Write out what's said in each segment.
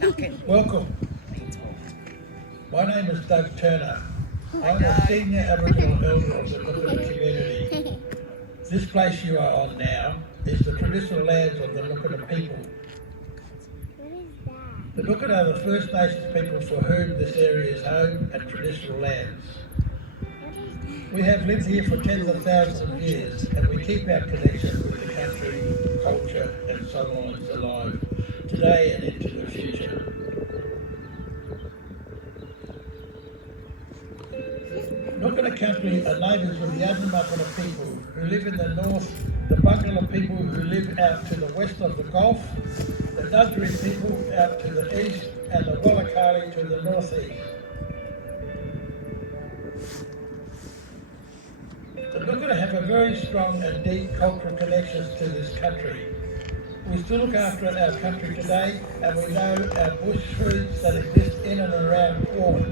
Welcome. My name is Doug Turner. I'm a senior Aboriginal elder of the Nookana community. This place you are on now is the traditional lands of the Nookana people. The Nookana are the First Nations people for whom this area is home and traditional lands. We have lived here for tens of thousands of years and we keep our connection with the country, culture and songlines alive today and into the future. Nookana country are neighbours with the Adnyamathanha people who live in the north, the Bungala people who live out to the west of the Gulf, the Nudgeri people out to the east and the Wallakali to the northeast. The Nookana have a very strong and deep cultural connections to this country. We still look after our country today and we know our bush foods that exist in and around Quorn.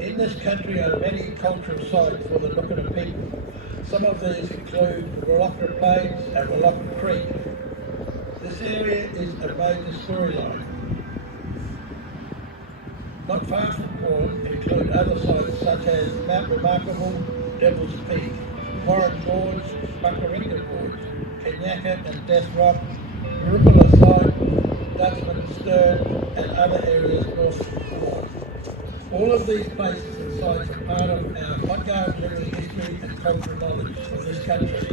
In this country are many cultural sites for the Nookana people. Some of these include the Wallaka Plains and Wallaka Creek. This area is a major storyline. Not far from Quorn include other sites such as Mount Remarkable, Devil's Peak, Quorn Gorge, Buckaringa Gorge, Kenyaka and Death Rock, Murupala Site, Dutchman Stern and other areas north of Quorn. All of these places and sites are part of our ongoing living history and cultural knowledge of this country.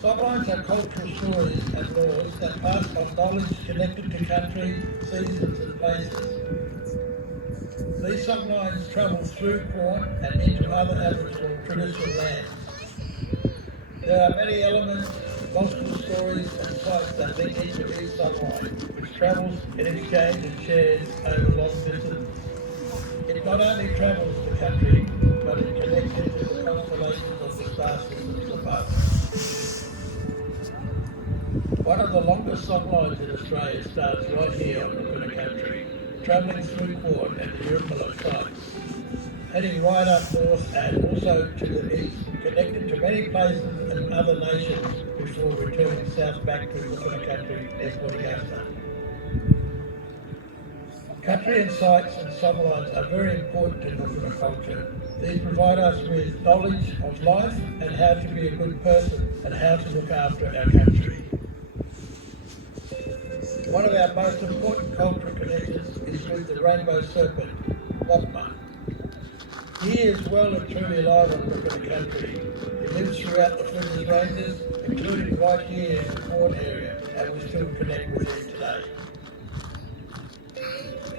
Songlines are cultural stories and laws that pass on knowledge connected to country, seasons and places. These songlines travel through Quorn and into other Aboriginal traditional lands. There are many elements, multiple stories and sites that link into each songline, which travels in exchange and shared over long distance. It not only travels the country, but it connects into the constellations of the star systems above. One of the longest songlines in Australia starts right here on Nookana country, travelling through Quorn and the Murupala sites, heading right up north and also to the east, connected to many places and other nations before returning south back to Nookana country near Port Augusta. Country and sites and songlines are very important to Nookana culture. These provide us with knowledge of life and how to be a good person and how to look after our country. One of our most important cultural connections is with the rainbow serpent, Wapma. He is well and truly alive on Nookana country. He lives throughout the Flinders Ranges, including right here in the Quorn area, and we still connect with him today.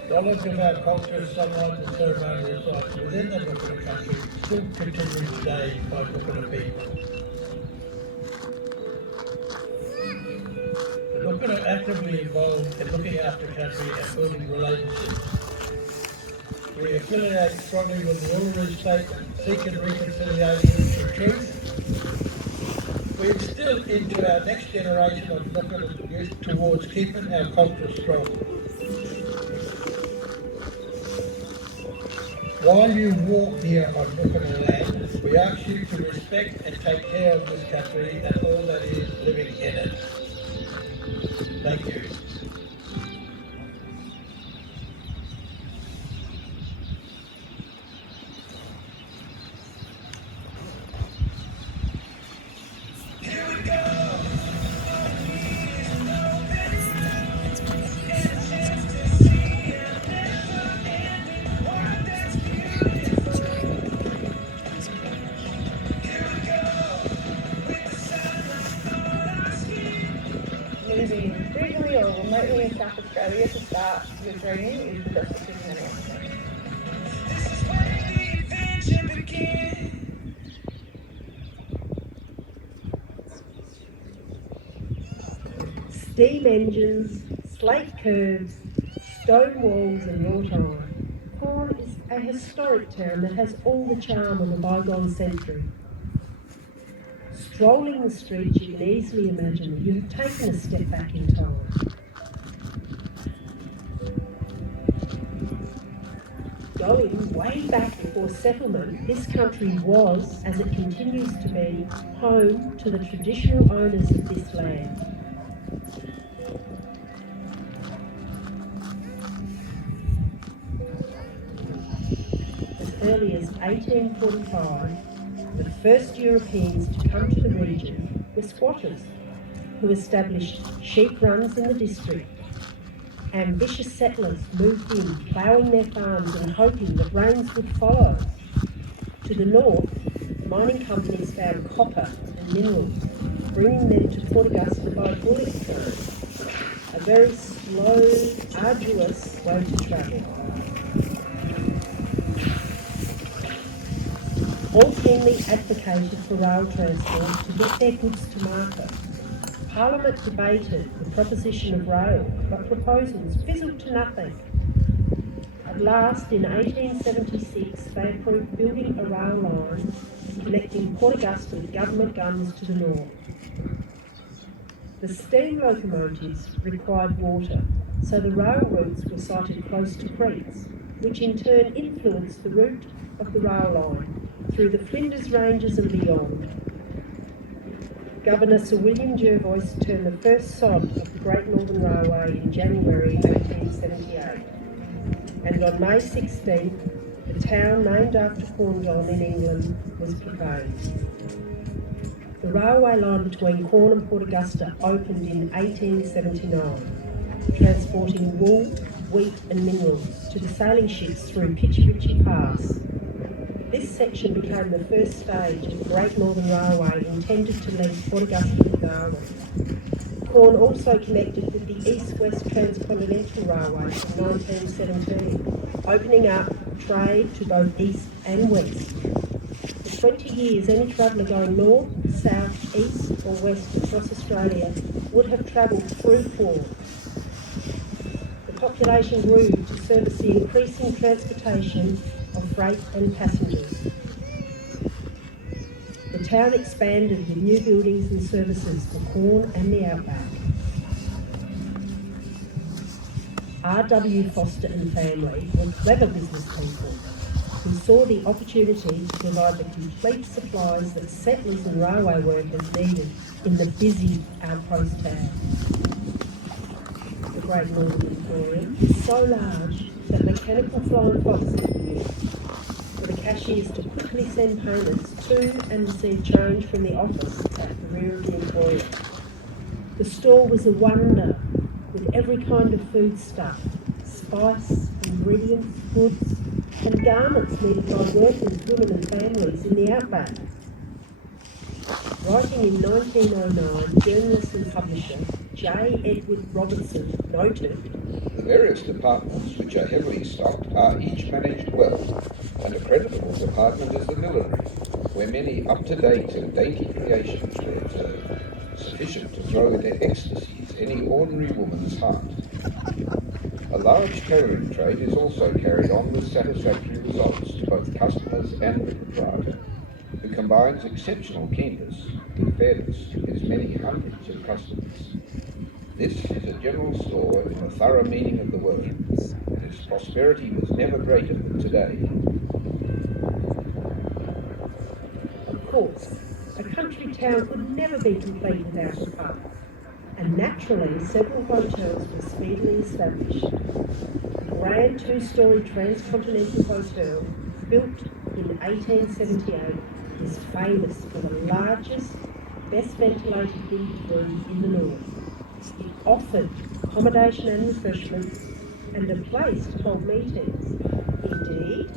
Knowledge of our culture, songlines and ceremonial sites within the Nookana country still continues today by Nookana people. The Nookana are actively involved in looking after country and building relationships. We affiliate strongly with the Uluru Statement, seeking reconciliation through truth. We instill into our next generation of Nookana youth towards keeping our culture strong. While you walk here on Nookana land, we ask you to respect and take care of this country and all that is living in it. Thank you. Living regionally or remotely in South Australia to start your journey is the best decision anyone can make. Steam engines, slate curves, stone walls and wrought iron. Quorn is a historic town that has all the charm of a bygone century. Strolling the streets, you can easily imagine that you have taken a step back in time. Going way back before settlement, this country was, as it continues to be, home to the traditional owners of this land. As early as 1845, the first Europeans to come to the region were squatters, who established sheep runs in the district. Ambitious settlers moved in, ploughing their farms and hoping that rains would follow. To the north, mining companies found copper and minerals, bringing them to Port Augusta by bullock train. A very slow, arduous way to travel. All keenly advocated for rail transport to get their goods to market. Parliament debated the proposition of rail, but proposals fizzled to nothing. At last, in 1876, they approved building a rail line connecting Port Augusta with government guns to the north. The steam locomotives required water, so the rail routes were sited close to creeks, which in turn influenced the route of the rail line through the Flinders Ranges and beyond. Governor Sir William Jervois turned the first sod of the Great Northern Railway in January 1878. And on May 16th, the town named after Quorn in England was proposed. The railway line between Quorn and Port Augusta opened in 1879, transporting wool, wheat and minerals to the sailing ships through Pitchy Pass. This section became the first stage of the Great Northern Railway intended to link Port Augusta with Darwin. Quorn also connected with the East-West Transcontinental Railway in 1917, opening up trade to both east and west. For 20 years, any traveller going north, south, east or west across Australia would have travelled through Quorn. The population grew to service the increasing transportation of freight and passengers. The town expanded with new buildings and services for Quorn and the outback. R.W. Foster and family were clever business people who saw the opportunity to provide the complete supplies that settlers and railway workers needed in the busy outpost town. The Great Northern Emporium is so large that mechanical flying foxes were used for the cashiers to quickly send payments to and receive change from the office at the rear of the Emporium. The store was a wonder, with every kind of foodstuff, spice, ingredients, goods, and garments needed by workers, women and families in the outback. Writing in 1909, journalist and publisher J. Edward Robertson noted, "The various departments which are heavily stocked are each managed well, and a creditable department is the millinery, where many up-to-date and dainty creations were observed, sufficient to throw into ecstasies any ordinary woman's heart. A large tailoring trade is also carried on with satisfactory results to both customers and the proprietor, who combines exceptional keenness with fairness to his many hundreds of customers. This is a general store in the thorough meaning of the word, and its prosperity was never greater than today." of course, a country town could never be complete without a pub, and naturally several hotels were speedily established. The grand two-storey transcontinental hotel, built in 1878, is famous for the largest, best ventilated billiard room in the north. It offered accommodation and refreshments and a place to hold meetings. Indeed,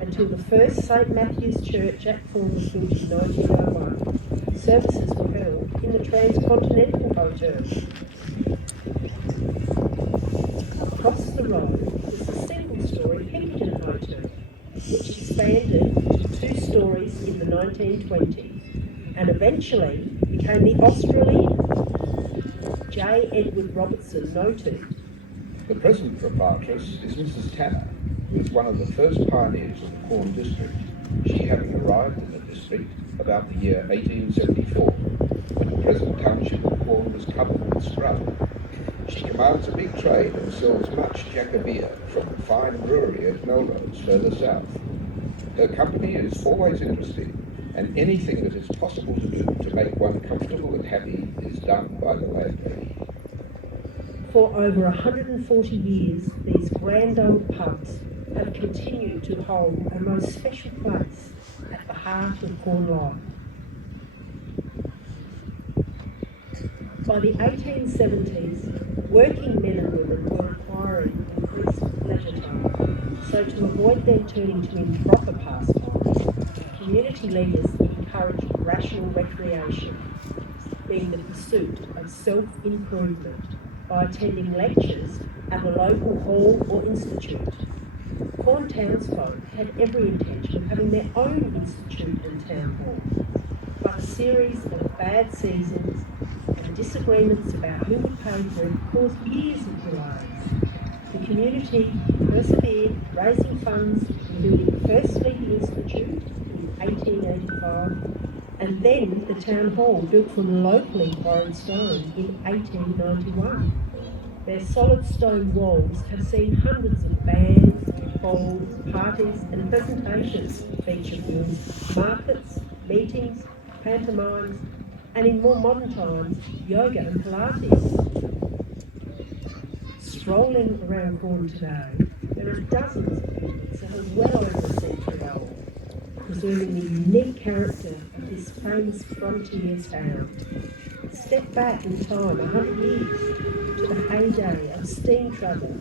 until the first St Matthew's Church at Quorn was built in 1901, services were held in the Transcontinental Hotel. Across the road was the single-storey Picton Hotel, which expanded to 2 stories in the 1920s and eventually became the Australian. J. Edward Robertson noted, The present proprietress is Mrs. Tanner, who is one of the first pioneers of the Quorn district, she having arrived in the district about the year 1874, when the present township of Quorn was covered with scrub. She commands a big trade and sells much Jacobea from the fine brewery at Melrose, further south. Her company is always interesting, and anything that is possible to do to make one comfortable and happy is done by the landlady. For over 140 years, these grand old pubs have continued to hold a most special place at the heart of Quorn life. By the 1870s, working men and women were acquiring increased leisure time, so to avoid them turning to improper pastimes, community leaders encouraged rational recreation, being the pursuit of self-improvement by attending lectures at a local hall or institute. Quorn townsfolk had every intention of having their own institute and town hall, but a series of bad seasons and disagreements about who would pay for it caused years of delays. The community persevered, raising funds and building the first Sleepy Institute in 1885, and then the town hall built from locally quarried stone in 1891. Their solid stone walls have seen hundreds of bands, balls, parties and presentations, feature films, markets, meetings, pantomimes, and in more modern times, yoga and Pilates. Strolling around Quorn today, there are dozens of buildings that are well over a century old, preserving the unique character of this famous frontier town. Step back in time 100 years to the heyday of steam travel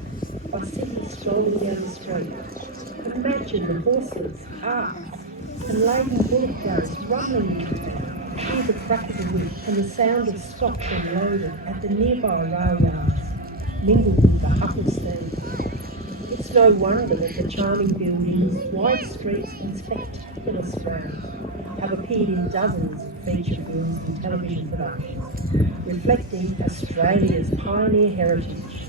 by simply strolling down the street. Imagine the horses, carts, and laden bullock carts rumbling into town, hear the crack of the whip and the sound of stock being loaded at the nearby rail yards, mingled with the huffle steam. It's no wonder that the charming buildings, wide streets and spectacular squares have appeared in dozens of feature films and television productions, reflecting Australia's pioneer heritage.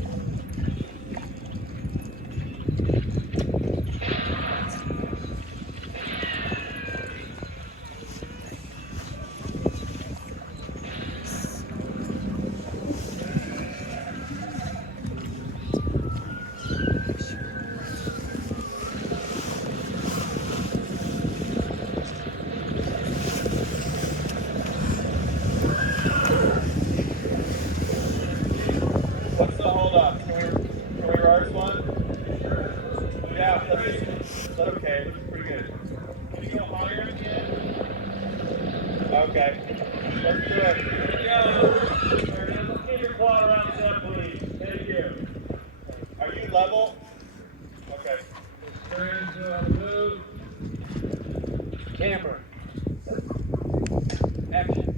Okay, let's do it. Here we go. Let's get your quad around set, please. Thank you. Are you level? Okay. Move. Camera. Action.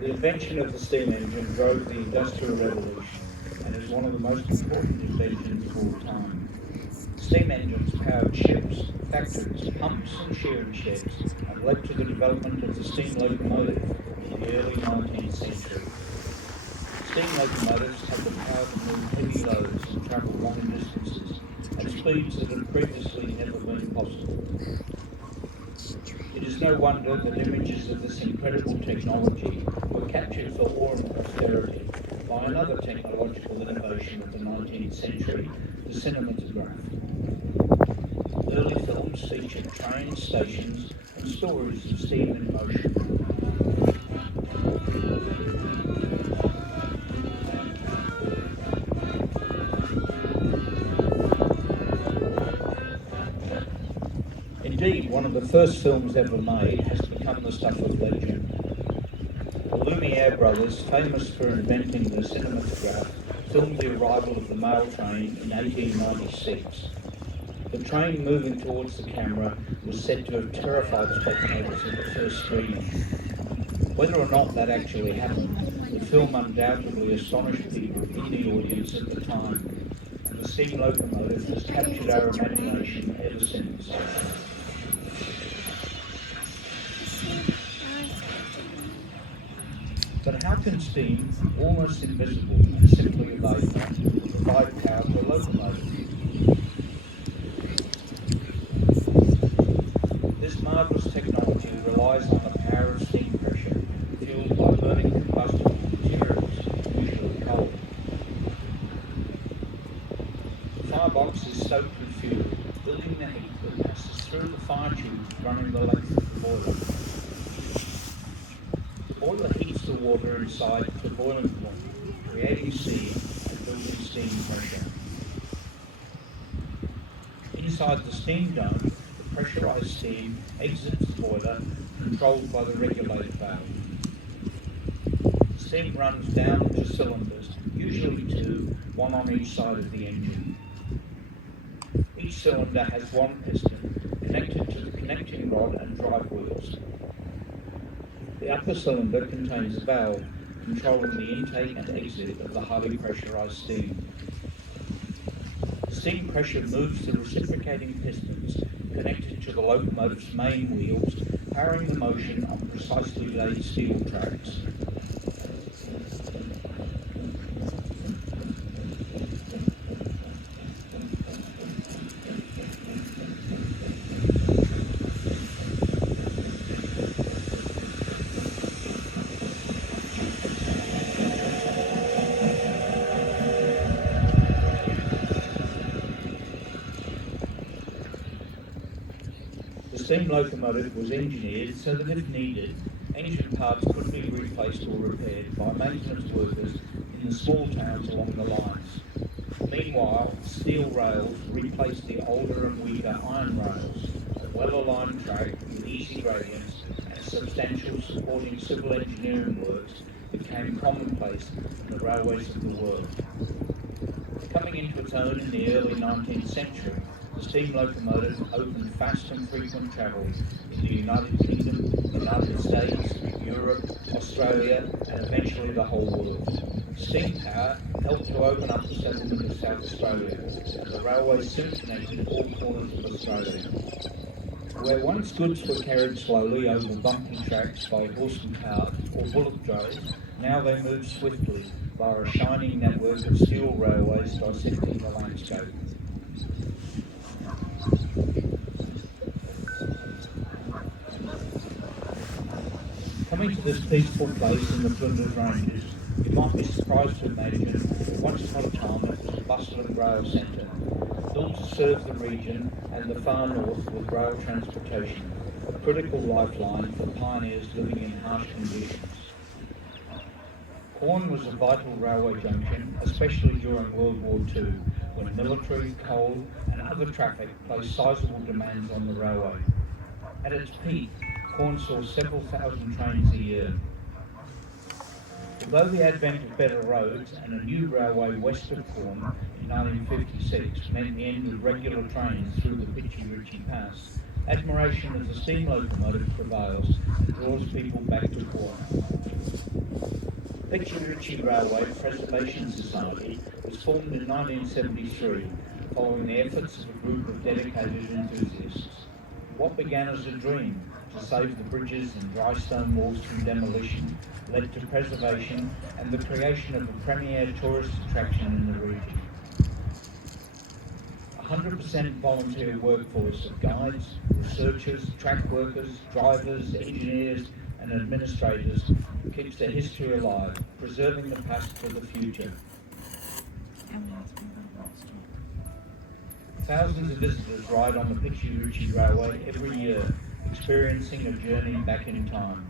The invention of the steam engine drove the Industrial Revolution and is one of the most important inventions of all time. Steam engines powered ships, factories, pumps and shearing sheds and led to the development of the steam locomotive in the early 19th century. Steam locomotives had the power to move heavy loads and travel long distances at speeds that had previously never been possible. It is no wonder that images of this incredible technology were captured for awe and posterity by another technological innovation of the 19th century, the cinematograph. Early films featured trains, stations, and stories of steam in motion. Indeed, one of the first films ever made has become the stuff of legend. The Lumiere brothers, famous for inventing the cinematograph, filmed the arrival of the mail train in 1896. The train moving towards the camera was said to have terrified spectators at the first screening. Whether or not that actually happened, the film undoubtedly astonished people in the audience at the time, and the steam locomotive has captured our imagination ever since. But how can steam, almost invisible and simply a vapour, provide power to a locomotive? relies on the power of steam pressure, fueled by burning combustible materials, usually coal. The firebox is stoked with fuel, building the heat that passes through the fire tubes running the length of the boiler. The boiler heats the water inside to the boiling point, creating steam and building steam pressure. Inside the steam dome, the pressurized steam exits the boiler, controlled by the regulator valve. The steam runs down into cylinders, usually two, one on each side of the engine. Each cylinder has one piston, connected to the connecting rod and drive wheels. The upper cylinder contains a valve, controlling the intake and exit of the highly pressurized steam. Steam pressure moves the reciprocating pistons connected to the locomotive's main wheels, powering the motion on precisely laid steel tracks. The steam locomotive was engineered so that if needed, engine parts could be replaced or repaired by maintenance workers in the small towns along the lines. Meanwhile, steel rails replaced the older and weaker iron rails. A well-aligned track with easy gradients and substantial supporting civil engineering works became commonplace in the railways of the world. Coming into its own in the early 19th century, the steam locomotive opened fast and frequent travel in the United Kingdom, United States, Europe, Australia, and eventually the whole world. Steam power helped to open up the settlement of South Australia, and the railway soon connected all corners of Australia. Where once goods were carried slowly over bumpy tracks by horse and cart or bullock drays, now they moved swiftly via a shining network of steel railways dissecting the landscape. Coming to this peaceful place in the Flinders Ranges, you might be surprised to imagine that once upon a time it was a bustling rail centre, built to serve the region and the far north with rail transportation, a critical lifeline for pioneers living in harsh conditions. Quorn was a vital railway junction, especially during World War II, when military, coal and other traffic placed sizable demands on the railway. At its peak, Quorn saw several thousand trains a year. Although the advent of better roads and a new railway west of Quorn in 1956 meant the end of regular trains through the Pitchy Ritchie Pass, admiration of the steam locomotive prevails and draws people back to Quorn. Pitchy Ritchie Railway Preservation Society was formed in 1973 following the efforts of a group of dedicated enthusiasts. What began as a dream to save the bridges and dry stone walls from demolition led to preservation and the creation of a premier tourist attraction in the region. 100% volunteer workforce of guides, researchers, track workers, drivers, engineers and administrators keeps the history alive, preserving the past for the future. Thousands of visitors ride on the Pitchy Ritchie Railway every year, experiencing a journey back in time.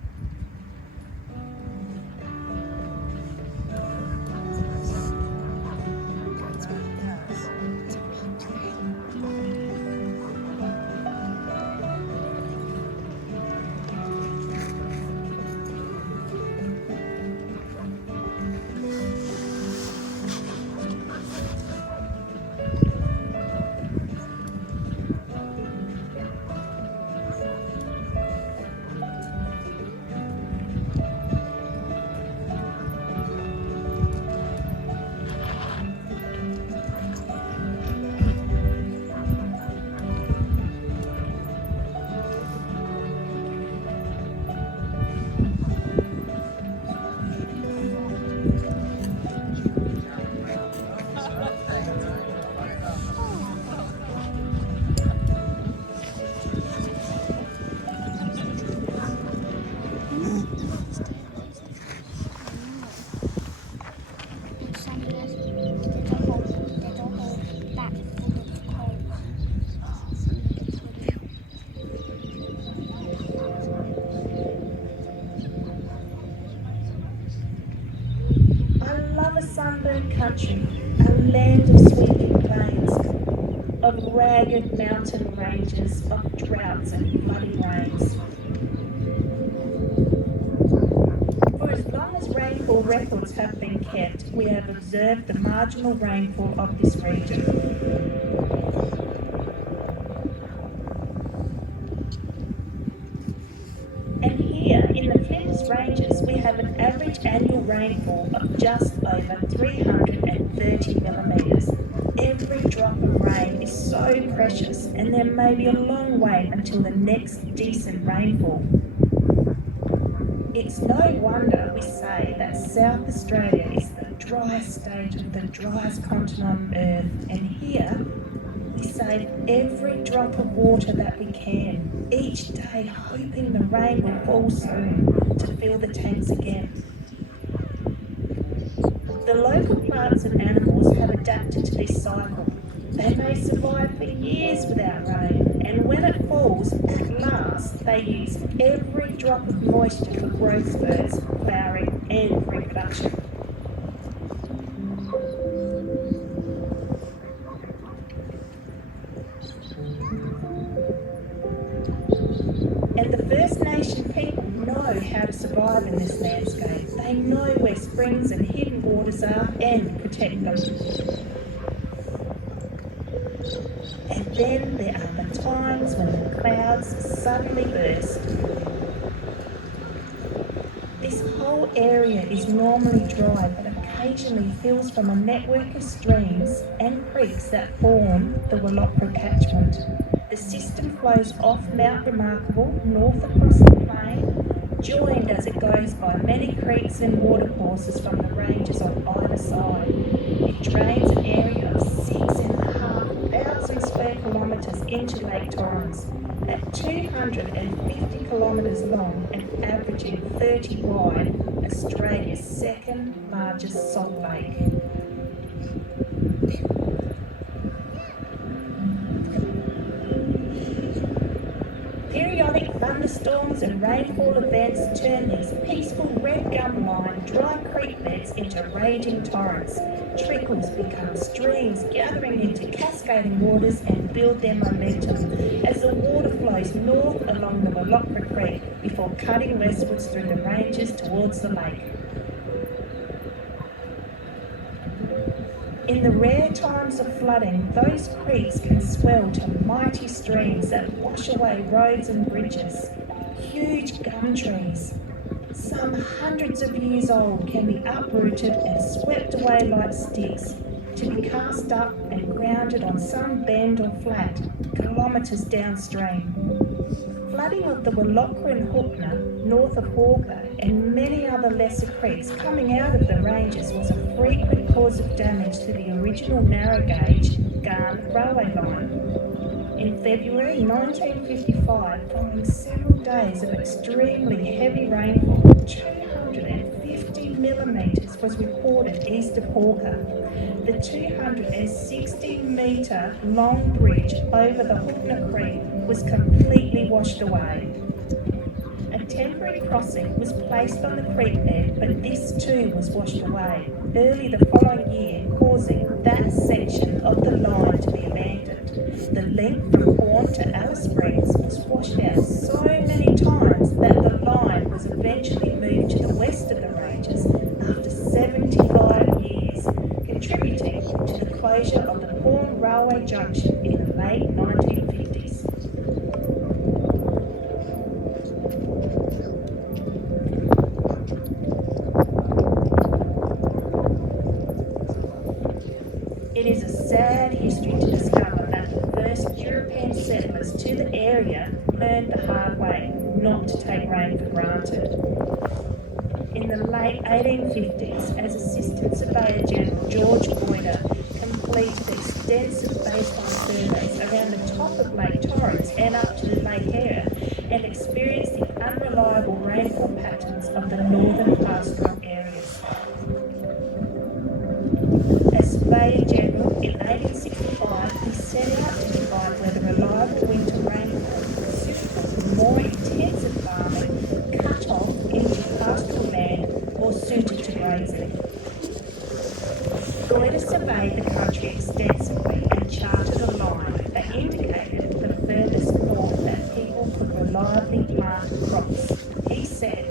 love a sunburned country, a land of sweeping plains, of ragged mountain ranges, of droughts and flooding rains. For as long as rainfall records have been kept, we have observed the marginal rainfall of this region. And here in the Flinders Ranges, we have an average annual rainfall of just over 330 millimetres. Every drop of rain is so precious, and there may be a long wait until the next decent rainfall. It's no wonder we say that South Australia is the driest state of the driest continent on Earth, and here we save every drop of water that we can, each day hoping the rain will fall soon to fill the tanks again. The local plants and animals have adapted to this cycle. They may survive for years without rain, and when it falls, at last, they use every drop of moisture for growth spurts, flowering and reproduction. And the First Nation people know how to survive in this landscape. They know where springs and hidden waters are and protect them. And then there are the times when the clouds suddenly burst. This whole area is normally dry, but occasionally fills from a network of streams and creeks that form the Willopra catchment. The system flows off Mount Remarkable, north across the plain, joined as it goes by many creeks and watercourses from the ranges on either side. It drains an area of 6,500 square kilometres into Lake Torrens, at 250 kilometres long and averaging 30 wide, Australia's second largest salt lake. Periodic thunderstorms and rainfall events turn these peaceful red gum lined dry creek beds into raging torrents. Trickles become streams, gathering into cascading waters and build their momentum as the water flows north along the Willopra Creek before cutting westwards through the ranges towards the lake. In the rare times of flooding, those creeks can swell to mighty streams that wash away roads and bridges. Huge gum trees, some hundreds of years old, can be uprooted and swept away like sticks, to be cast up and grounded on some bend or flat, kilometres downstream. Flooding of the Willopra and Hookner, north of Hawker, and many other lesser creeks coming out of the ranges was a frequent cause of damage to the original narrow gauge Quorn railway line. In February 1955, following several days of extremely heavy rainfall, 250 millimetres was recorded east of Hawker. The 260-metre long bridge over the Hookner Creek was completely washed away. A temporary crossing was placed on the creek bed, but this too was washed away early the following year, causing that section of the line to be abandoned. The link from Quorn to Alice Springs was washed out so many times that the line was eventually moved to the west of the ranges after 75 years, contributing to the closure of the Quorn Railway Junction in the late 1950s. It is a sad history to discover that the first European settlers to the area learned the hard way not to take rain for granted. In the late 1850s, as Assistant Surveyor General George Boyder completed extensive baseline surveys around the top of Lake Torrens and up to the Lake Eyre, and experienced the unreliable rainfall patterns of the northern pastoral areas. As Surveyor General in 1865, he set out to provide whether reliable winter rainfall was suitable for more intensive farming, cut off into pastoral land, or suited to grazing. Goyder surveyed the country extensively and charted a line that indicated the furthest north that people could reliably plant crops. He said,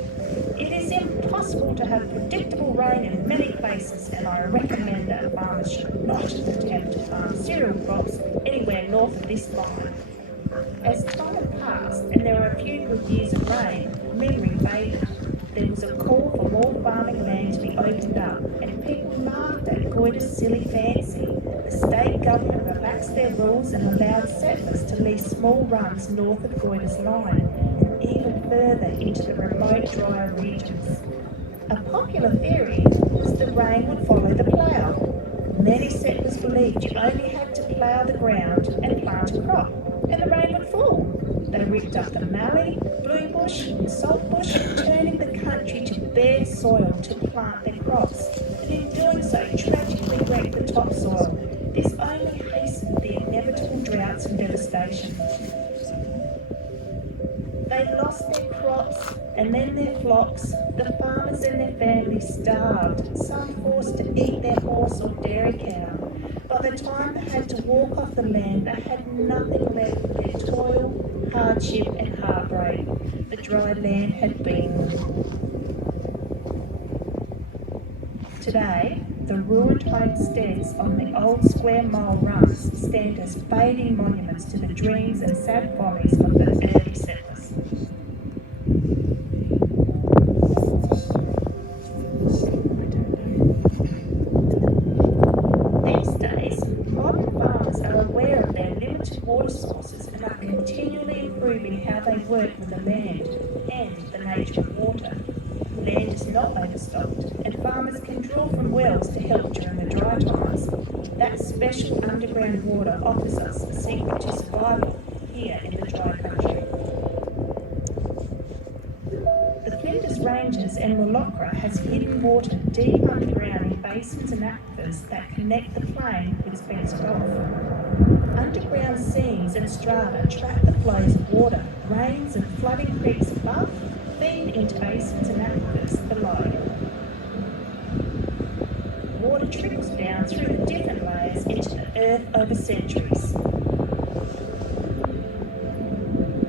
"It is impossible to have predictable rain in many places, and I recommend that farmers should not attempt to farm cereal crops anywhere north of this line." As time passed and there were a few good years of rain, memory faded. There was a call for more farming land to be opened up, and people laughed at Goyder's silly fancy. The state government relaxed their rules and allowed settlers to lease small runs north of Goyder's line, and even further into the remote, drier regions. A popular theory was the rain would follow the plough. Many settlers believed you only had to plough the ground and plant a crop, and the rain would fall. They ripped up the mallee, blue bush, and salt bush, turning the country to bare soil to plant their crops, and in doing so tragically wrecked the topsoil. This only hastened the inevitable droughts and devastation. They lost their crops and then their flocks. The farmers and their families starved, some forced to eat their horse or dairy cow. By the time they had to walk off the land, they had nothing left but their toil, hardship and heartbreak. The dry land had been them. Today, the ruined homesteads on the old square mile runs stand as fading monuments to the dreams and sad follies of the early settlers. These days, modern farmers are aware of their limited water sources and are continually improving how they work with the land and the nature of water. Land is not overstocked, and farmers can draw from wells to help during the dry times. That special underground water offers us a secret to survival here in the dry country. The Flinders Ranges and Mural has hidden water deep underground in basins and aquifers that connect the plain with Spencer Gulf. Underground seams and strata trap the flows of water. Rains and flooding creeks above feed into basins and aquifers below. Water trickles down through the different layers into the earth over centuries.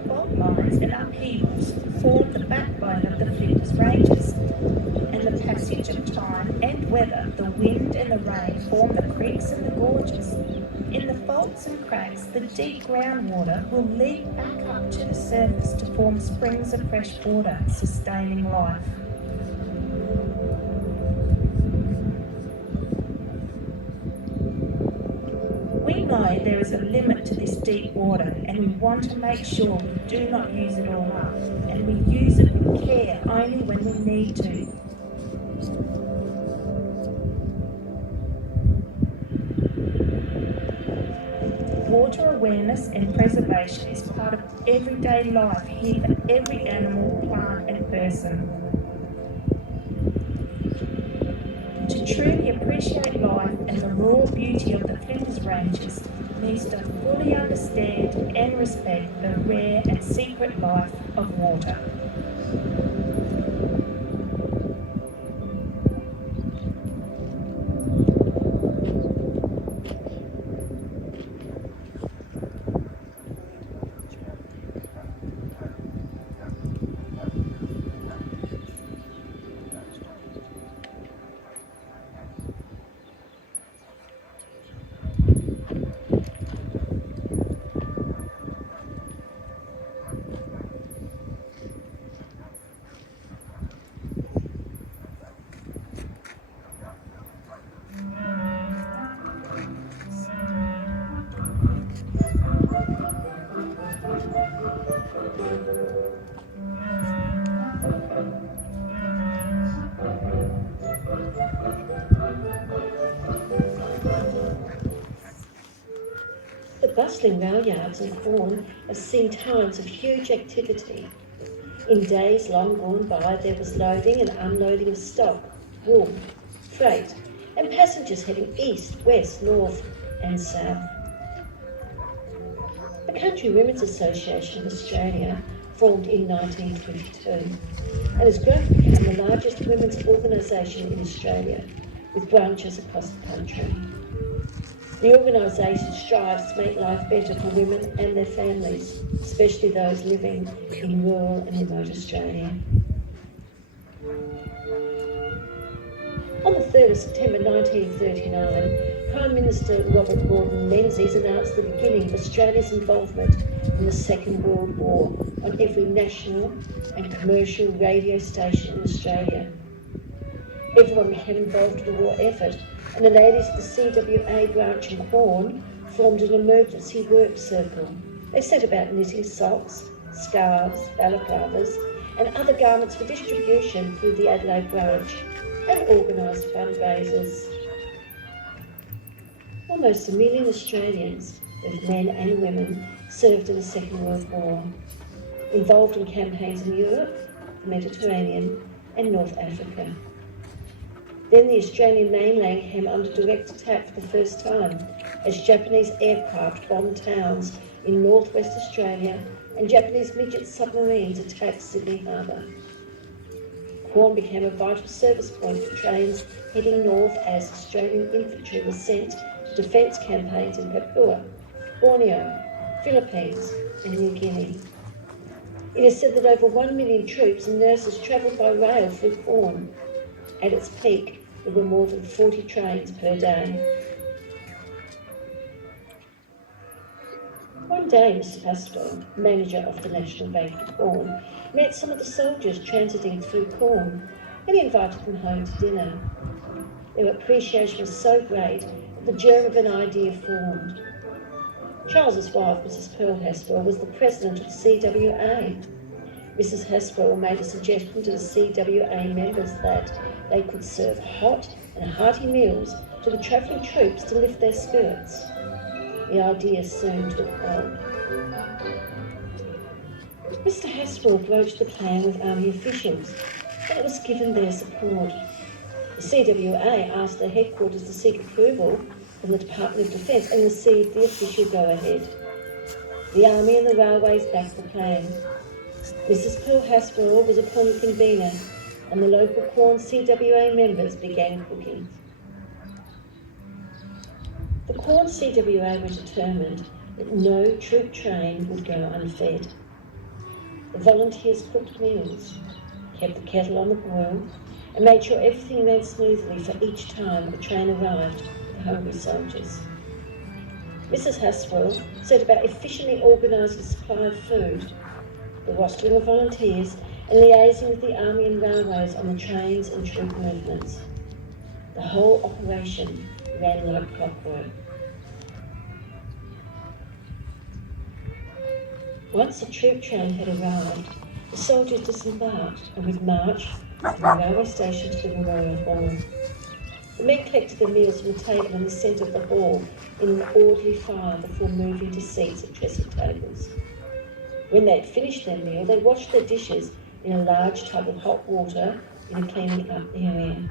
Fault lines and upheavals form the backbone of the Flinders Ranges, and the passage of time and weather, the wind and the rain form the creeks and the gorges. In the faults and cracks, the deep groundwater will leak back up to the surface to form springs of fresh water, sustaining life. We know there is a limit to this deep water, and we want to make sure we do not use it all up, and we use it with care only when we need to. Water awareness and preservation is part of everyday life here for every animal, plant and person. To truly appreciate life and the raw beauty of the Flinders Ranges means to fully understand and respect the rare and secret life of water. The bustling rail yards in Quorn have seen times of huge activity. In days long gone by, there was loading and unloading of stock, wool, freight, and passengers heading east, west, north, and south. The Country Women's Association of Australia, formed in 1922, and has grown to become the largest women's organisation in Australia, with branches across the country. The organisation strives to make life better for women and their families, especially those living in rural and remote Australia. On the 3rd of September 1939, Prime Minister Robert Gordon Menzies announced the beginning of Australia's involvement in the Second World War on every national and commercial radio station in Australia. Everyone became involved in the war effort, and the ladies of the CWA branch in Quorn formed an emergency work circle. They set about knitting socks, scarves, balaclavas, and other garments for distribution through the Adelaide branch, and organised fundraisers. Almost 1 million Australians, both men and women, served in the Second World War, involved in campaigns in Europe, the Mediterranean, and North Africa. Then the Australian mainland came under direct attack for the first time as Japanese aircraft bombed towns in northwest Australia and Japanese midget submarines attacked Sydney Harbour. Quorn became a vital service point for trains heading north as Australian infantry was sent to defence campaigns in Papua, Borneo, Philippines and New Guinea. It is said that over 1 million troops and nurses travelled by rail through Quorn. At its peak, there were more than 40 trains per day. One day, Mr. Pascoe, manager of the National Bank in Quorn, met some of the soldiers transiting through Quorn, and he invited them home to dinner. Their appreciation was so great that the germ of an idea formed. Charles's wife, Mrs. Pearl Haswell, was the president of the CWA. Mrs. Haswell made a suggestion to the CWA members that they could serve hot and hearty meals to the travelling troops to lift their spirits. The idea soon took hold. Mr. Haswell broached the plan with army officials, and it was given their support. The CWA asked their headquarters to seek approval from the Department of Defence and received the official go-ahead. The army and the railways backed the plan. Mrs. Pearl Haswell was appointed convener, and the local Quorn CWA members began cooking. The Quorn CWA were determined that no troop train would go unfed. The volunteers cooked meals, kept the kettle on the boil, and made sure everything ran smoothly for each time a train arrived with hungry soldiers. Mrs. Haswell set about efficiently organising the supply of food, the rostering of volunteers, and liaising with the army and railways on the trains and troop movements. The whole operation ran like clockwork. Once the troop train had arrived, the soldiers disembarked and would march from the railway station to the Memorial Hall. The men collected their meals from a table in the centre of the hall in an orderly file before moving to seats at dressing tables. When they had finished their meal, they washed their dishes in a large tub of hot water in a cleaning up area.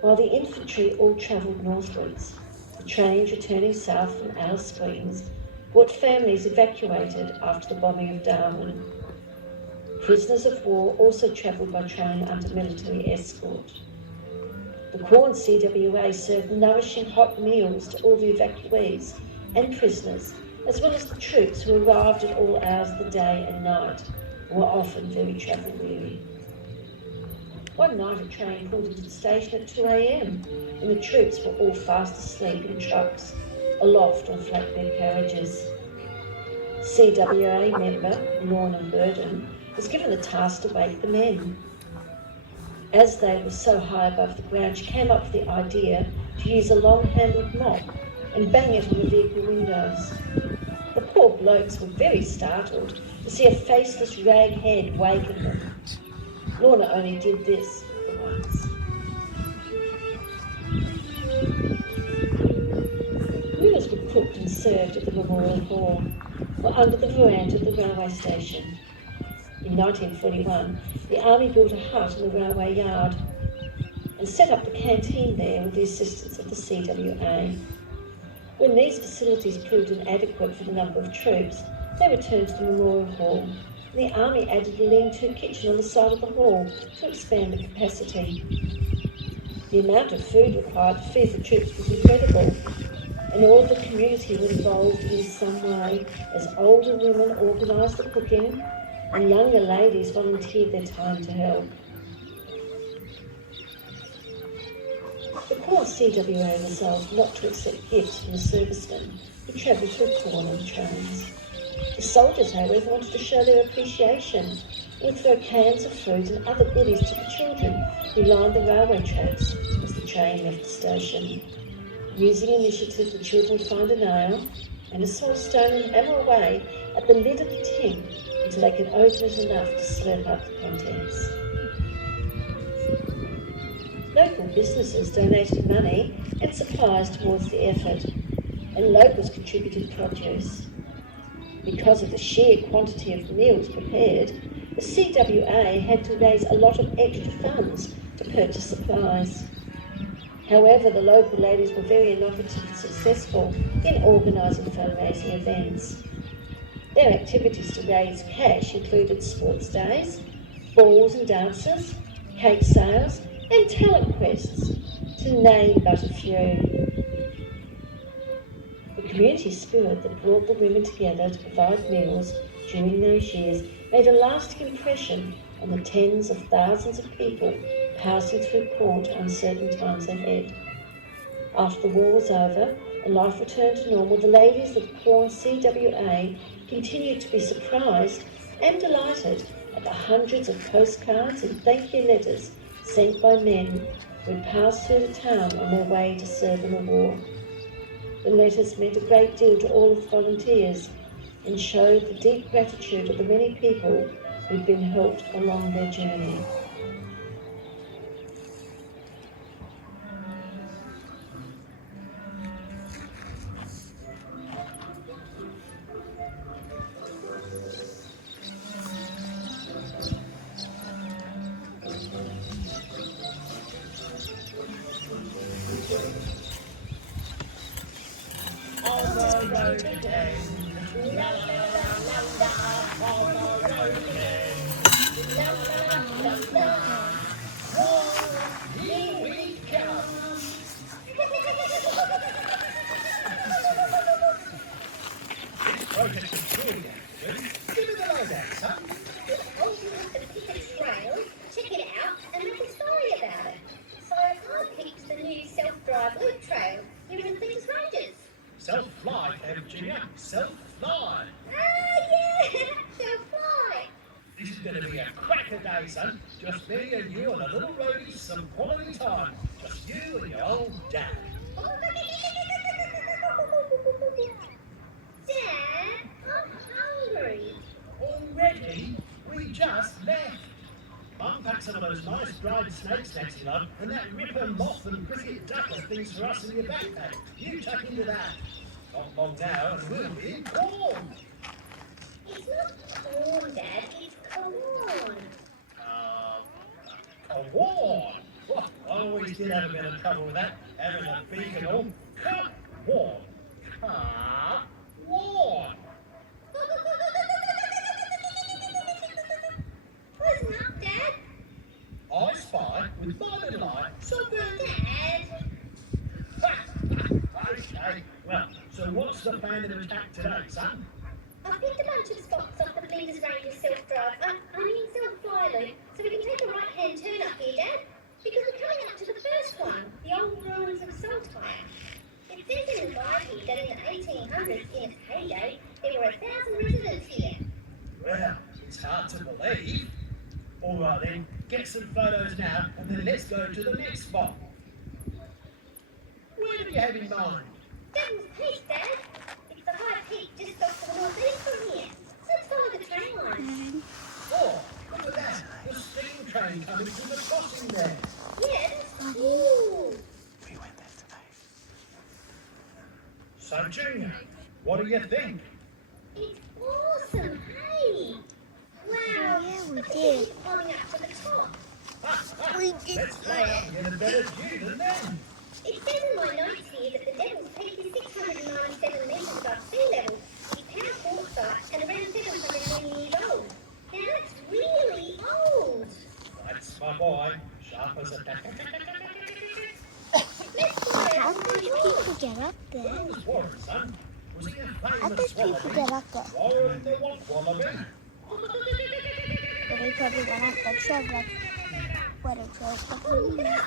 While the infantry all travelled northwards, the trains returning south from Alice Springs brought families evacuated after the bombing of Darwin. Prisoners of war also travelled by train under military escort. The Quorn CWA served nourishing hot meals to all the evacuees and prisoners, as well as the troops who arrived at all hours of the day and night, and were often very travel-weary. One night a train pulled into the station at 2 a.m, and the troops were all fast asleep in trucks, aloft on flatbed carriages. CWA member Lorna Burden was given the task to wake the men. As they were so high above the ground, she came up with the idea to use a long-handled mop and bang it on the vehicle windows. The poor blokes were very startled to see a faceless rag head waken them. Lorna only did this for once. Meals were cooked and served at the Memorial Hall or under the veranda of the railway station. In 1941, the army built a hut in the railway yard and set up the canteen there with the assistance of the CWA. When these facilities proved inadequate for the number of troops, they returned to the Memorial Hall, and the army added a lean-to kitchen on the side of the hall to expand the capacity. The amount of food required to feed the troops was incredible, and all of the community were involved in some way, as older women organised the cooking and younger ladies volunteered their time to help. The Quorn CWA resolved not to accept gifts from the servicemen who travelled through Quorn on the trains. The soldiers, however, wanted to show their appreciation and would throw cans of fruit and other goodies to the children who lined the railway tracks as the train left the station. Using initiative, the children would find a nail and a small stone and hammer away at the lid of the tin until they could open it enough to slurp up the contents. Local businesses donated money and supplies towards the effort, and locals contributed produce. Because of the sheer quantity of meals prepared, the CWA had to raise a lot of extra funds to purchase supplies. However, the local ladies were very innovative and successful in organising fundraising events. Their activities to raise cash included sports days, balls and dances, cake sales, and talent quests, to name but a few. The community spirit that brought the women together to provide meals during those years made a lasting impression on the tens of thousands of people passing through Quorn to uncertain times ahead. After the war was over and life returned to normal, the ladies of the Quorn CWA continued to be surprised and delighted at the hundreds of postcards and thank you letters sent by men who had passed through the town on their way to serve in the war. The letters meant a great deal to all of the volunteers and showed the deep gratitude of the many people who'd been helped along their journey. On the road again, la la la la la, on the road again, la la la la la. Oh, here we come. This project is really good. Give me the lowdown, son. Oh, you have to pick a trail, check it out, and make a story about it. So I picked the new self-drive loop trail here in Flinders Ranges. Self-fly, Virginia. Self-fly. Yeah, self-fly. This is going to be a cracker day, son. Just me and you and the little roadies some quality time. Just you and your old dad. Dad, I'm hungry. Already? We just left. Mum packed some of those nice dried snake snacks, you know, and that ripper moth and cricket duck are things for us in your backpack. You tuck into that. Not long now, and we'll be in Quorn. It's not corn, Dad, it's Quorn. Quorn. Well, I always did have a bit of trouble with that, having a beak and all. Quorn. Quorn. Listen up, Dad. I spy with my little eye something. Dad. Okay, well, so what's the plan of attack today, son? I've picked a bunch of spots off the Flinders Ranges self-drive, self-fly loop, so we can take a right-hand turn up here, Dad, because we're coming up to the first one, the old ruins of Saltire. It says in the guide here that in the 1800s, in its heyday, there were 1,000 residents here. Well, it's hard to believe. All right then, get some photos now, and then let's go to the next spot. Where do you have in mind? Devil's Peak, Dad. It's the high peak just off to the northeast from here. Let's follow the train line. Oh, look at that. The steam train coming from the crossing there. Yeah, that's cool. We went there today. So, Junior, what do you think? It's awesome, hey! Wow, Yeah, we look at did. the peak climbing up to the top. We did Let's fly up and get a better view than them. It says in my notes here that the Devil's Peak is 697 metres above sea level. It's power quartzite and around 710 years old. really old. That's my boy, sharp as a tack. Let's fly How over did the wall. people get up there? Who was Warren, son? Was he a How famous did people wallaby? get up there? Warren the wallaby? Well, they probably went up the trail like what a trail Oh, look it up.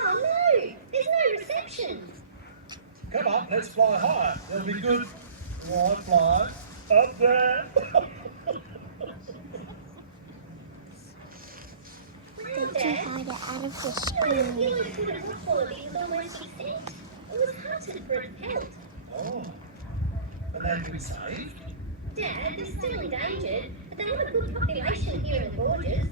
Oh no, there's no reception. Come on, let's fly higher. It'll be good. Fly, fly. Up there. They can hide it out of the The screen. yellow-footed rock wallaby was almost extinct. It was hunted for its pelt. Oh. And they've been saved? Dad, they're still endangered, but they're not a good population here in the gorges.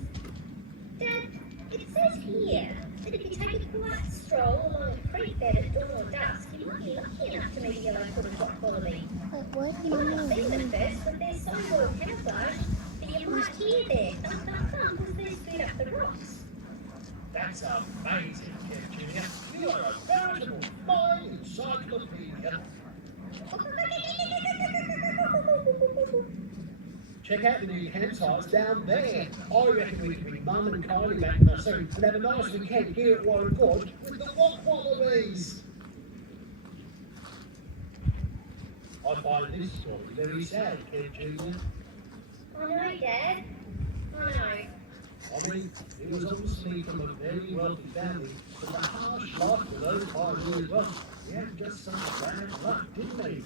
Dad, it says here that if you take a quiet stroll along a creek bed at dawn or dusk, you might be lucky enough to meet a yellow-footed rock wallaby. Wait, what? You might not see them at first, but they're so well camouflaged that you might hear their thump, thump, thump as they scoot up the rocks. That's amazing, Kev Junior. You are a veritable fine encyclopedia. Check out the new campsites down there. I reckon we could bring Mum and Kylie back from soon and have a nice weekend here at Warren Gorge with the rock wallabies. I find this story very sad, Kev Junior. I know, Dad. I know. I mean, he was obviously from a very wealthy family, but the harsh life of those pioneers, well, he had just some bad luck, didn't he?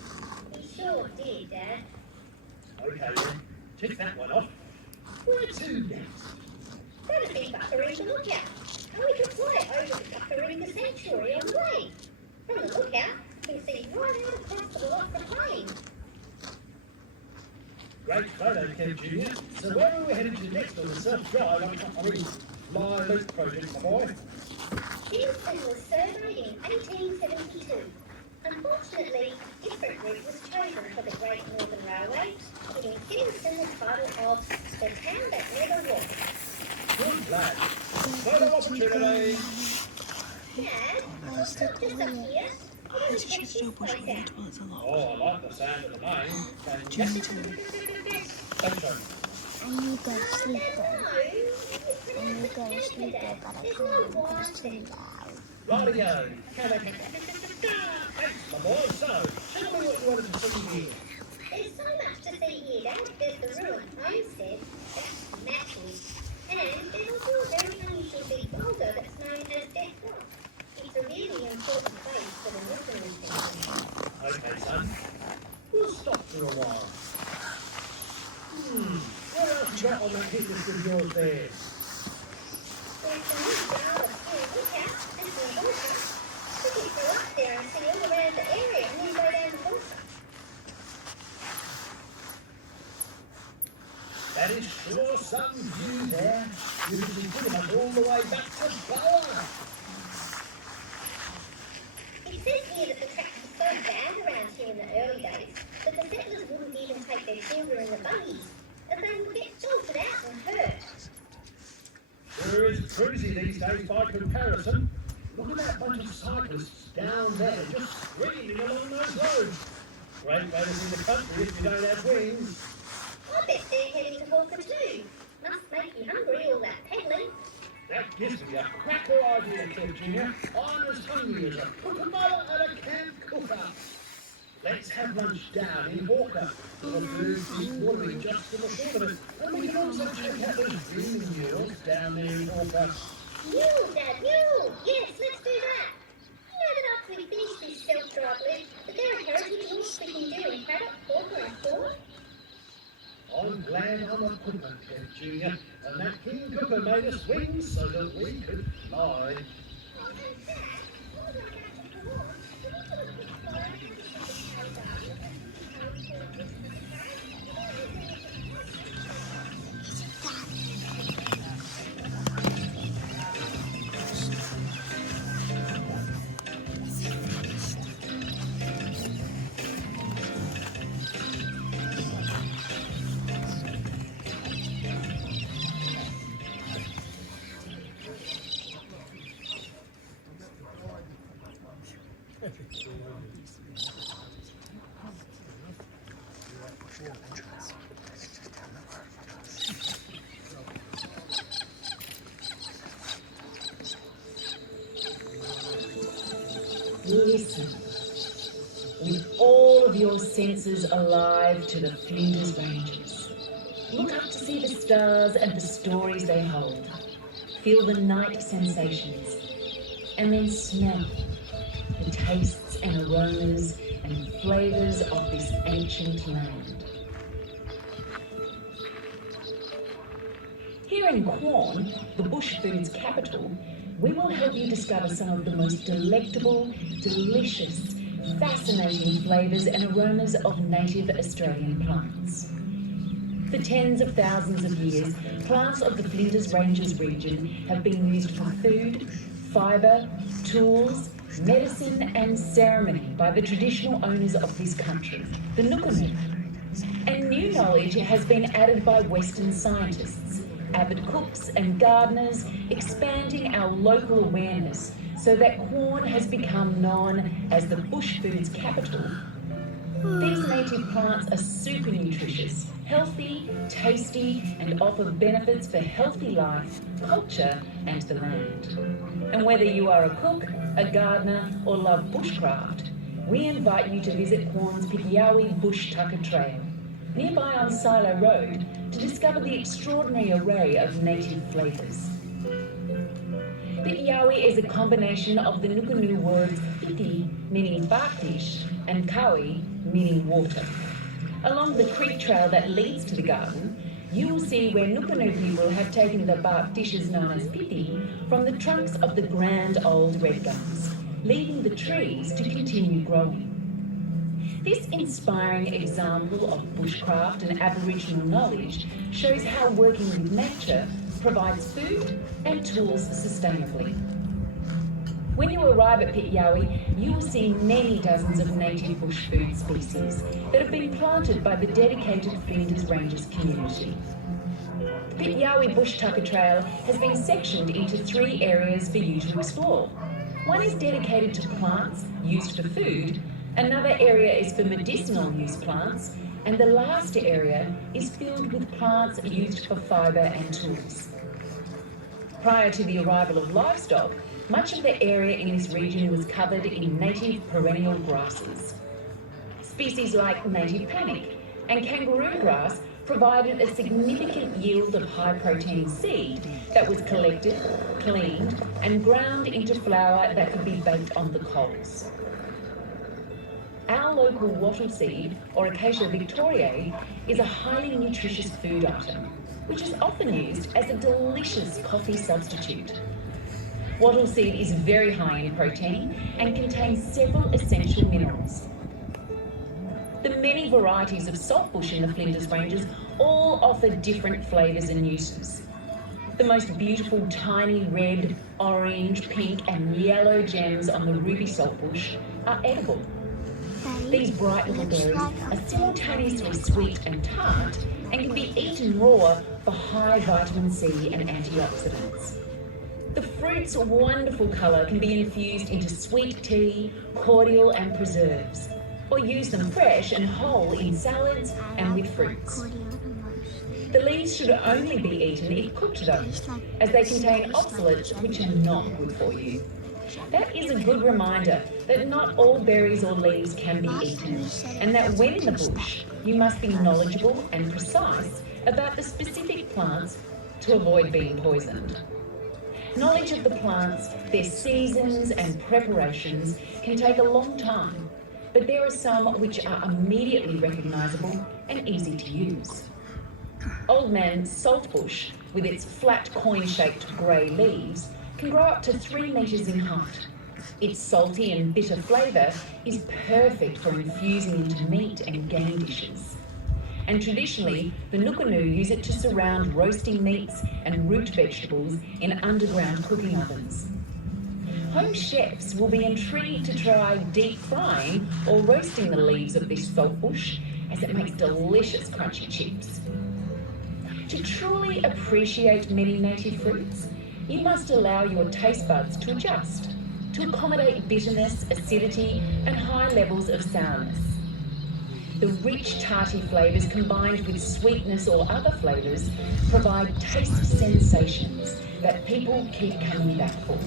He sure did, Dad. Okay then, tick that one off. Where to next? That'd be Buckaroo the Lookout. And we could fly over the Buckaroo Sanctuary on the way. From the lookout, you can see right out across the lot the plain. Great photo, Kev Junior. So where are we headed to next on the self-drive, fly loop project, my boy? Kingston was surveyed in 1872. Unfortunately, a different route was chosen for the Great Northern Railway, giving Kingston the title of the town that never walked. Good lad. Photo opportunity. Dad, Where's the just up toilet? here, I want to check this place out. Oh, I like the sound of the name. Thanks, John. I need to go to sleep Dad, though. no. I need to go to sleep though, but I There's can't no because it's wire too there. loud. Rightio. Thanks, my boy. So, tell me what you wanted to see here. There's so much to see here, Dad. There's the ruined homestead, that's massive. And there's also a very unusual big boulder that's known as Death Rock. It's a really important place for the Northern Section. Okay, son. We'll stop for a while. What else you got on that hit list of yours there? There's some new Gala School Lookout and some water. We can go up there and see all around the area and then go down the water. That is sure some view there. You can see pretty much all the way back to Boa. It says here that the tracks were so bad around here in the early days that the settlers wouldn't even take their children in the buggies, as they would get jolted out and hurt. Sure is cruisy these days by comparison. Look at that bunch of cyclists down there just screaming along those roads. Great way to see the country if you don't have wings. I bet they're heading to Hawker too. Must make you hungry, all that peddling. That gives me a cracker idea, Kev Junior. I'm as hungry as a kookaburra and a canned cooker. Let's have lunch down in Hawker. The food is watering just in the front of it. And we can also check out those dreaming murals down there in Hawker. Mule, Dad, mule! Yes, let's do that. You know that after we finish this self-drive loop, that there are heritage walks we can do in Craddock, Hawker and Quorn? I'm glad I'm a cooker, Kev Junior, and that King Cooker made us wings so that we could fly. Oh, and Dad, when we're going to Quorn, we need to look at the fire and the secretary garden and the your senses alive to the Flinders Ranges. Look up to see the stars and the stories they hold. Feel the night sensations. And then smell the tastes and aromas and flavours of this ancient land. Here in Quorn, the bush foods capital, we will help you discover some of the most delectable, delicious, fascinating flavours and aromas of native Australian plants. For tens of thousands of years, plants of the Flinders Ranges region have been used for food, fibre, tools, medicine and ceremony by the traditional owners of this country, the Nukunnu. And new knowledge has been added by Western scientists, avid cooks and gardeners, expanding our local awareness so that Quorn has become known as the bush foods capital. These native plants are super nutritious, healthy, tasty, and offer benefits for healthy life, culture, and the land. And whether you are a cook, a gardener, or love bushcraft, we invite you to visit Quorn's Pikiawi Bush Tucker Trail, nearby on Silo Road, to discover the extraordinary array of native flavours. Pikiawi is a combination of the Nukunnu words piti, meaning barkdish, and kawi, meaning water. Along the creek trail that leads to the garden, you will see where Nukunnu people have taken the bark dishes known as piti from the trunks of the grand old red gums, leaving the trees to continue growing. This inspiring example of bushcraft and Aboriginal knowledge shows how working with nature provides food and tools sustainably. When you arrive at Pikiawi, you will see many dozens of native bush food species that have been planted by the dedicated Flinders Ranges community. The Pikiawi Bush Tucker Trail has been sectioned into 3 areas for you to explore. One is dedicated to plants used for food, another area is for medicinal use plants, and the last area is filled with plants used for fibre and tools. Prior to the arrival of livestock, much of the area in this region was covered in native perennial grasses. Species like native panic and kangaroo grass provided a significant yield of high-protein seed that was collected, cleaned, and ground into flour that could be baked on the coals. Our local wattle seed, or Acacia victoriae, is a highly nutritious food item, which is often used as a delicious coffee substitute. Wattle seed is very high in protein and contains several essential minerals. The many varieties of saltbush in the Flinders Ranges all offer different flavours and uses. The most beautiful tiny red, orange, pink and yellow gems on the ruby saltbush are edible. These bright little berries are simultaneously sweet and tart and can be eaten raw for high vitamin C and antioxidants. The fruit's wonderful colour can be infused into sweet tea, cordial and preserves, or use them fresh and whole in salads and with fruits. The leaves should only be eaten if cooked though, as they contain oxalates which are not good for you. That is a good reminder that not all berries or leaves can be eaten, and that when in the bush, you must be knowledgeable and precise about the specific plants to avoid being poisoned. Knowledge of the plants, their seasons and preparations can take a long time, but there are some which are immediately recognisable and easy to use. Old Man Saltbush, with its flat coin-shaped grey leaves, can grow up to 3 metres in height. Its salty and bitter flavour is perfect for infusing into meat and game dishes. And traditionally, the Nukunnu use it to surround roasting meats and root vegetables in underground cooking ovens. Home chefs will be intrigued to try deep frying or roasting the leaves of this saltbush, as it makes delicious crunchy chips. To truly appreciate many native fruits, you must allow your taste buds to adjust, to accommodate bitterness, acidity, and high levels of sourness. The rich tarty flavours combined with sweetness or other flavours provide taste sensations that people keep coming back for.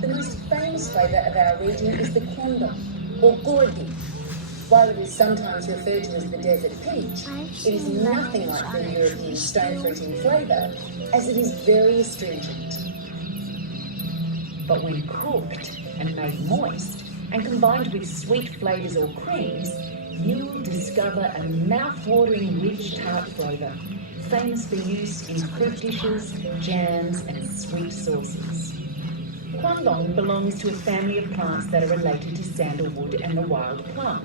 The most famous flavour of our region is the Quorn, or gorgi. While it is sometimes referred to as the desert peach, it is nothing like the European stone fruit in flavour, as it is very astringent. But when cooked and made moist and combined with sweet flavours or creams, you will discover a mouth-watering rich tart flavour, famous for use in fruit dishes, jams and sweet sauces. Quorn belongs to a family of plants that are related to sandalwood and the wild plum.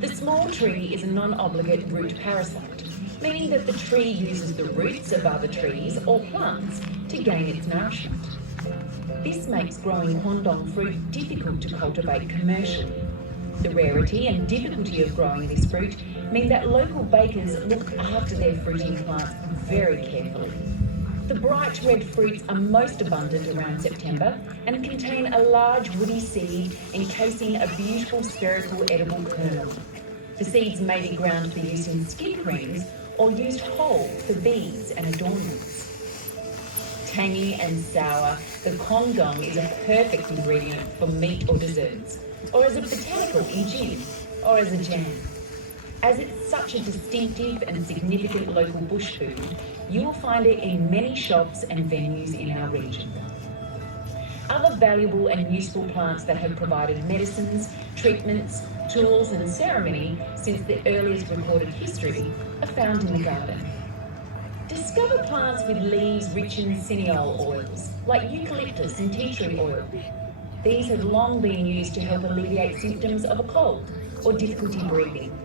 The small tree is a non-obligate root parasite, meaning that the tree uses the roots of other trees or plants to gain its nourishment. This makes growing Quorn fruit difficult to cultivate commercially. The rarity and difficulty of growing this fruit mean that local bakers look after their fruiting plants very carefully. The bright red fruits are most abundant around September and contain a large woody seed encasing a beautiful spherical edible kernel. The seeds may be ground for use in skid creams or used whole for beads and adornments. Tangy and sour, the Quorn is a perfect ingredient for meat or desserts, or as a botanical in gin, or as a jam. As it's such a distinctive and significant local bush food, you will find it in many shops and venues in our region. Other valuable and useful plants that have provided medicines, treatments, tools and ceremony since the earliest recorded history are found in the garden. Discover plants with leaves rich in cineol oils, like eucalyptus and tea tree oil. These have long been used to help alleviate symptoms of a cold or difficulty breathing.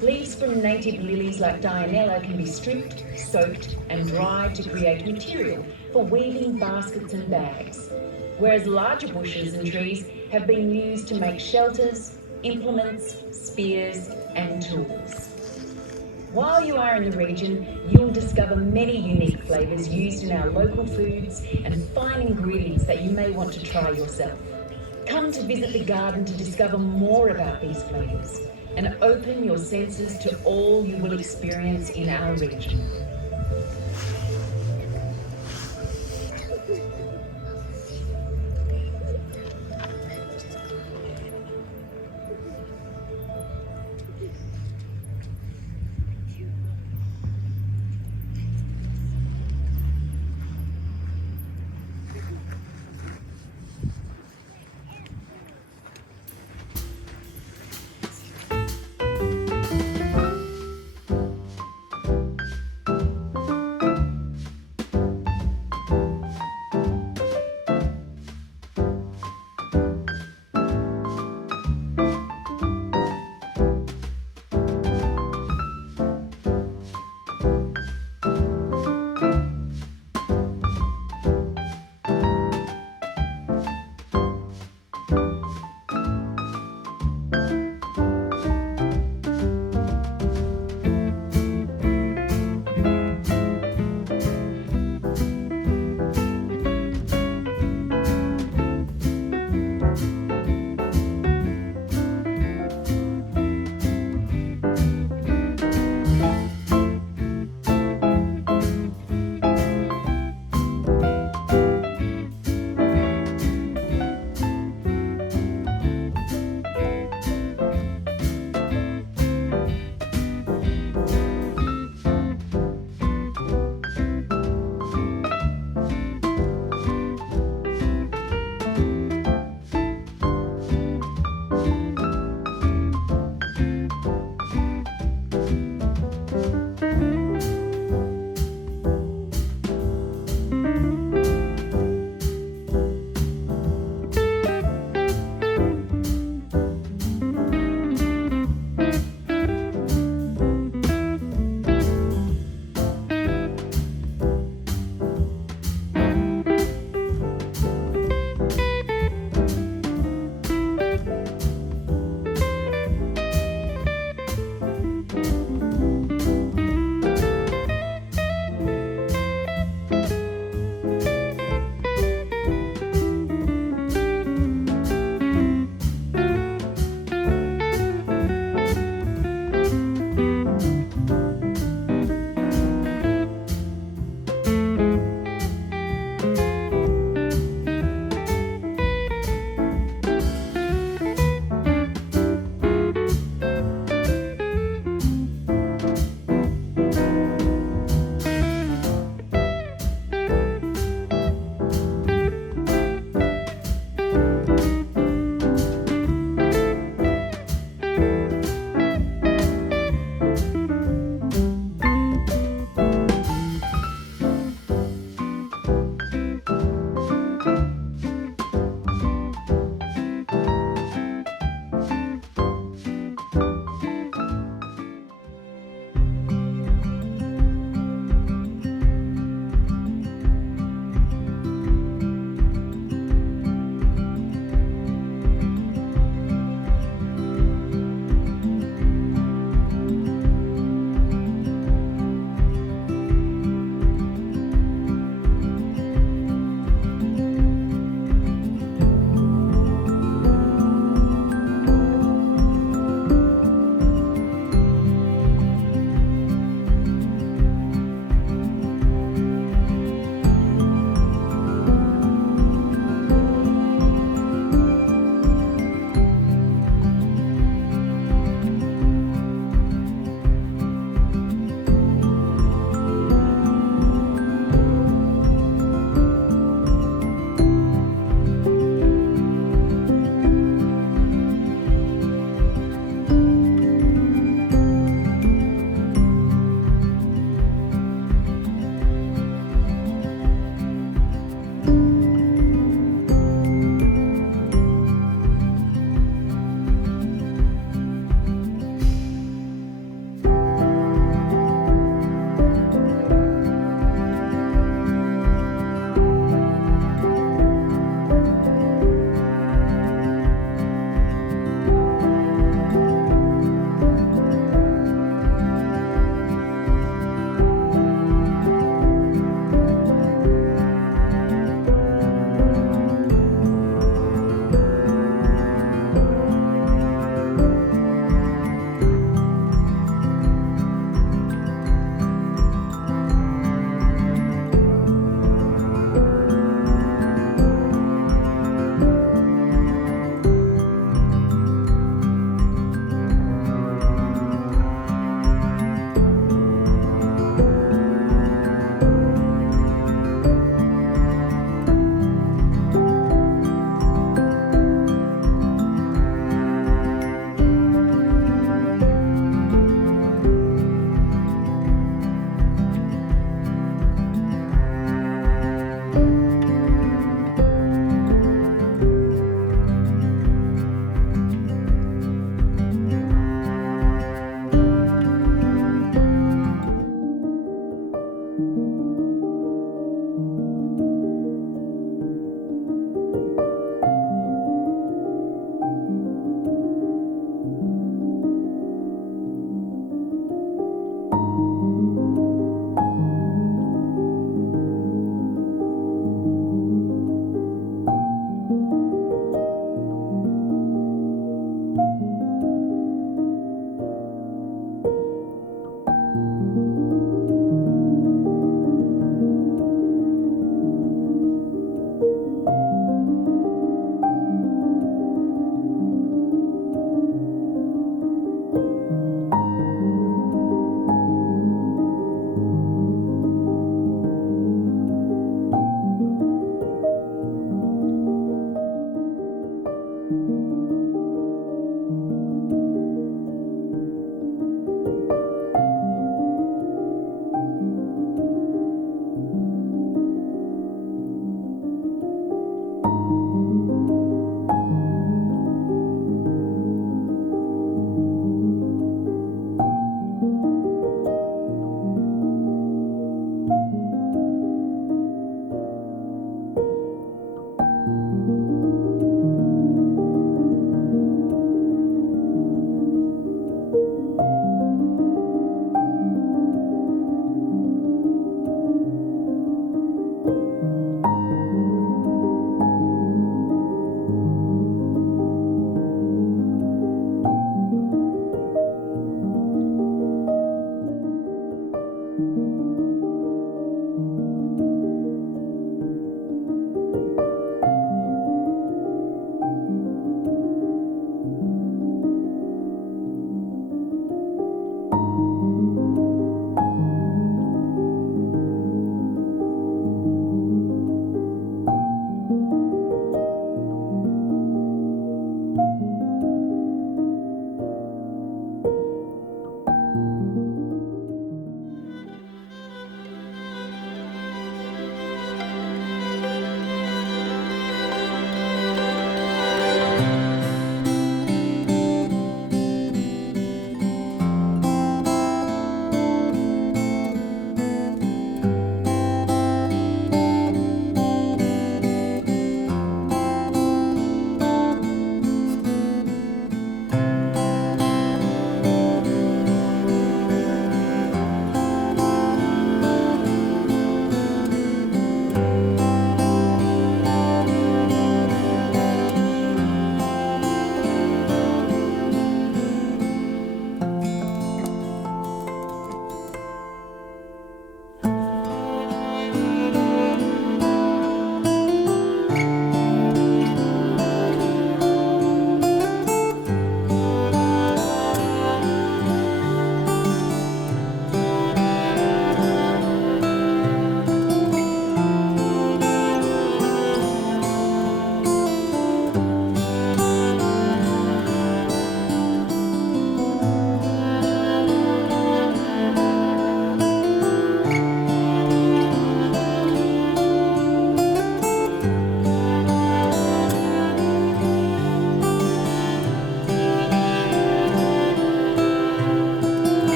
Leaves from native lilies like Dianella can be stripped, soaked and dried to create material for weaving baskets and bags, whereas larger bushes and trees have been used to make shelters, implements, spears and tools. While you are in the region, you'll discover many unique flavours used in our local foods and fine ingredients that you may want to try yourself. Come to visit the garden to discover more about these flavours and open your senses to all you will experience in our region.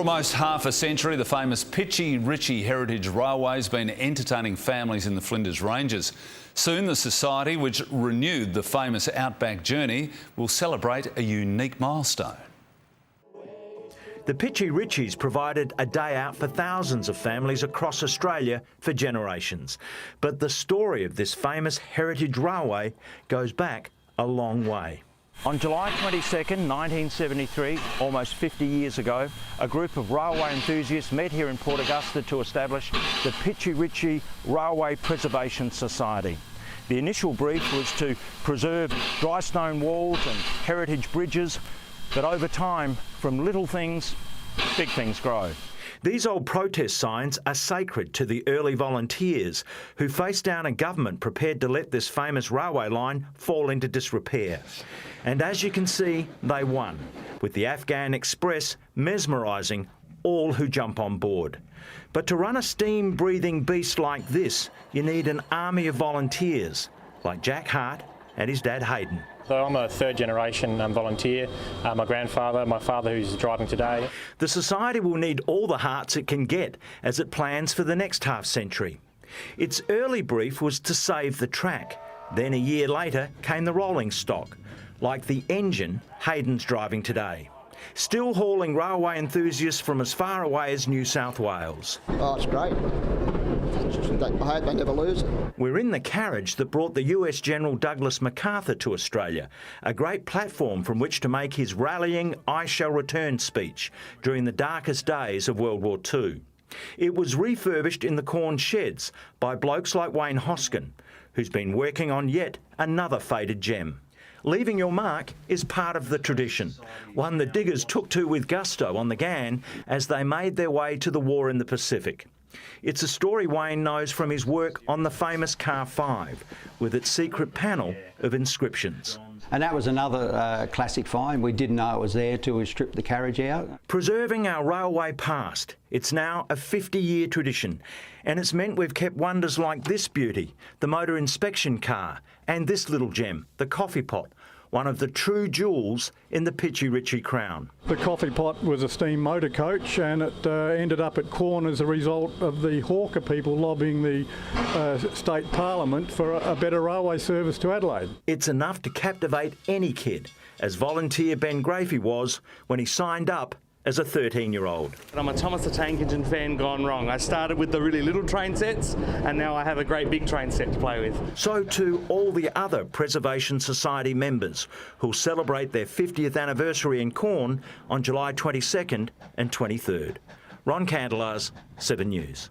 almost half a century, the famous Pitchy Ritchie Heritage Railway has been entertaining families in the Flinders Ranges. Soon the society, which renewed the famous outback journey, will celebrate a unique milestone. The Pitchy Ritchies provided a day out for thousands of families across Australia for generations. But the story of this famous heritage railway goes back a long way. On July 22nd, 1973, almost 50 years ago, a group of railway enthusiasts met here in Port Augusta to establish the Pitchy Ritchie Railway Preservation Society. The initial brief was to preserve dry stone walls and heritage bridges, but over time, from little things, big things grow. These old protest signs are sacred to the early volunteers who faced down a government prepared to let this famous railway line fall into disrepair. And as you can see, they won, with the Afghan Express mesmerising all who jump on board. But to run a steam-breathing beast like this, you need an army of volunteers, like Jack Hart and his dad Hayden. So I'm a third-generation volunteer. My grandfather, my father who's driving today. The society will need all the hearts it can get as it plans for the next half-century. Its early brief was to save the track. Then a year later came the rolling stock, like the engine Hayden's driving today. Still hauling railway enthusiasts from as far away as New South Wales. Oh, it's great. I hope they never lose it. We're in the carriage that brought the US General Douglas MacArthur to Australia, a great platform from which to make his rallying I shall return speech during the darkest days of World War II. It was refurbished in the Quorn sheds by blokes like Wayne Hoskin, who's been working on yet another faded gem. Leaving your mark is part of the tradition, one the diggers took to with gusto on the Ghan as they made their way to the war in the Pacific. It's a story Wayne knows from his work on the famous Car 5, with its secret panel of inscriptions. And that was another classic find. We didn't know it was there till we stripped the carriage out. Preserving our railway past, it's now a 50-year tradition, and it's meant we've kept wonders like this beauty, the motor inspection car, and this little gem, the coffee pot, one of the true jewels in the Pitchy Ritchie crown. The coffee pot was a steam motor coach, and it ended up at Quorn as a result of the Hawker people lobbying the state parliament for a better railway service to Adelaide. It's enough to captivate any kid, as volunteer Ben Grafey was when he signed up as a 13-year-old. I'm a Thomas the Tank Engine fan gone wrong. I started with the really little train sets, and now I have a great big train set to play with. So to all the other Preservation Society members who'll celebrate their 50th anniversary in Quorn on July 22nd and 23rd. Ron Candelars, 7 News.